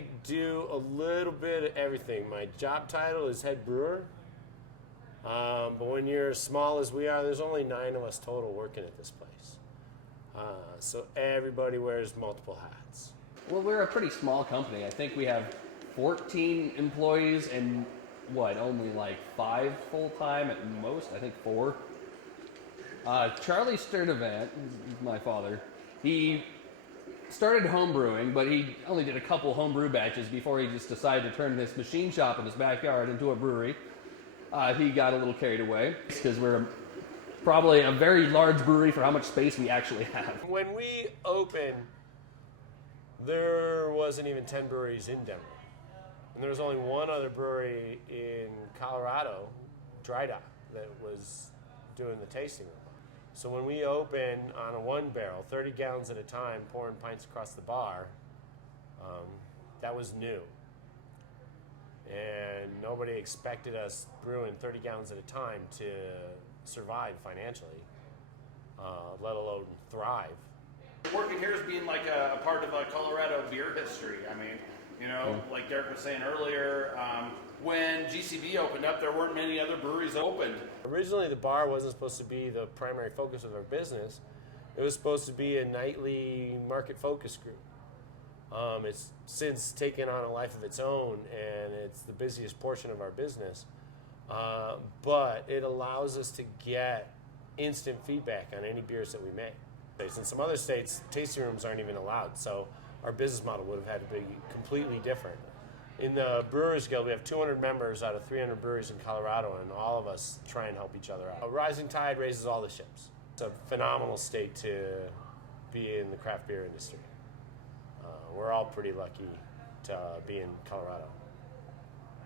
I do a little bit of everything. My job title is head brewer. But when you're as small as we are, there's only 9 of us total working at this place. So everybody wears multiple hats. Well, we're a pretty small company. I think we have 14 employees and only like 5 full-time at most. I think 4. Charlie Sturdivant, my father, he started home brewing, but he only did a couple home brew batches before he just decided to turn this machine shop in his backyard into a brewery. He got a little carried away because we're probably a very large brewery for how much space we actually have. When we opened, there wasn't even 10 breweries in Denver. And there was only one other brewery in Colorado, Dry Dock, that was doing the tasting room. So when we opened on a 1 barrel, 30 gallons at a time, pouring pints across the bar, that was new. And nobody expected us brewing 30 gallons at a time to survive financially, let alone thrive. Working here is being like a part of a Colorado beer history. I mean, like Derek was saying earlier, when GCB opened up, there weren't many other breweries opened. Originally, the bar wasn't supposed to be the primary focus of our business. It was supposed to be a nightly market focus group. It's since taken on a life of its own, and it's the busiest portion of our business. But it allows us to get instant feedback on any beers that we make. In some other states, tasting rooms aren't even allowed, so our business model would have had to be completely different. In the Brewers Guild, we have 200 members out of 300 breweries in Colorado, and all of us try and help each other out. A rising tide raises all the ships. It's a phenomenal state to be in the craft beer industry. We're all pretty lucky to be in Colorado.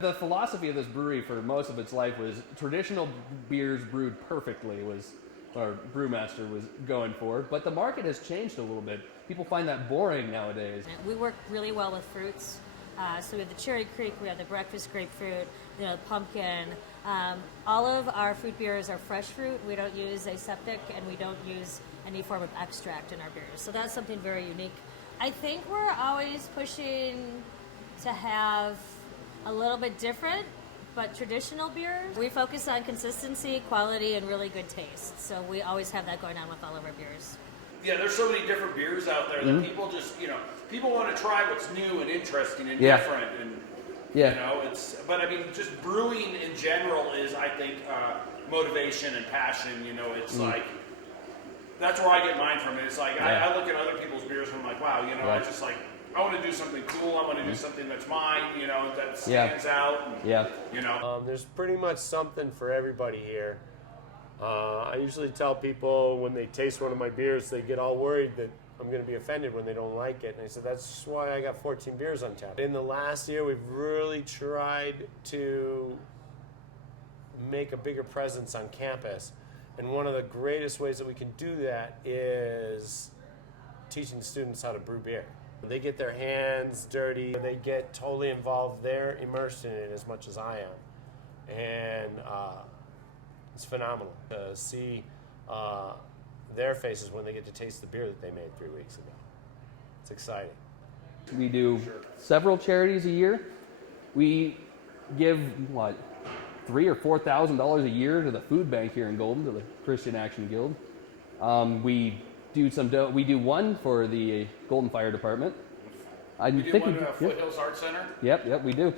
The philosophy of this brewery for most of its life was traditional beers brewed perfectly was our brewmaster was going for, but the market has changed a little bit. People find that boring nowadays. We work really well with fruits. So we have the Cherry Creek, we have the breakfast grapefruit, pumpkin. All of our fruit beers are fresh fruit. We don't use aseptic, and we don't use any form of extract in our beers. So that's something very unique. I think we're always pushing to have a little bit different, but traditional beers. We focus on consistency, quality, and really good taste. So we always have that going on with all of our beers. Yeah, there's so many different beers out there that people just, people want to try what's new and interesting and different. And, but I mean, just brewing in general is, I think, motivation and passion. It's like, that's where I get mine from. It's like, I look at other people's beers and I'm like, wow, it's just like, I want to do something cool. I want to do something that's mine, that stands out. And, there's pretty much something for everybody here. I usually tell people when they taste one of my beers, they get all worried that I'm going to be offended when they don't like it. And I said, that's why I got 14 beers on tap. In the last year, we've really tried to make a bigger presence on campus. And one of the greatest ways that we can do that is teaching students how to brew beer. They get their hands dirty, they get totally involved, they're immersed in it as much as I am. And it's phenomenal to see their faces when they get to taste the beer that they made 3 weeks ago. It's exciting. We do several charities a year. We give, $3,000 or $4,000 a year to the food bank here in Golden, to the Christian Action Guild. We do one for the Golden Fire Department. We do one at Foothills Art Center. Yep, we do.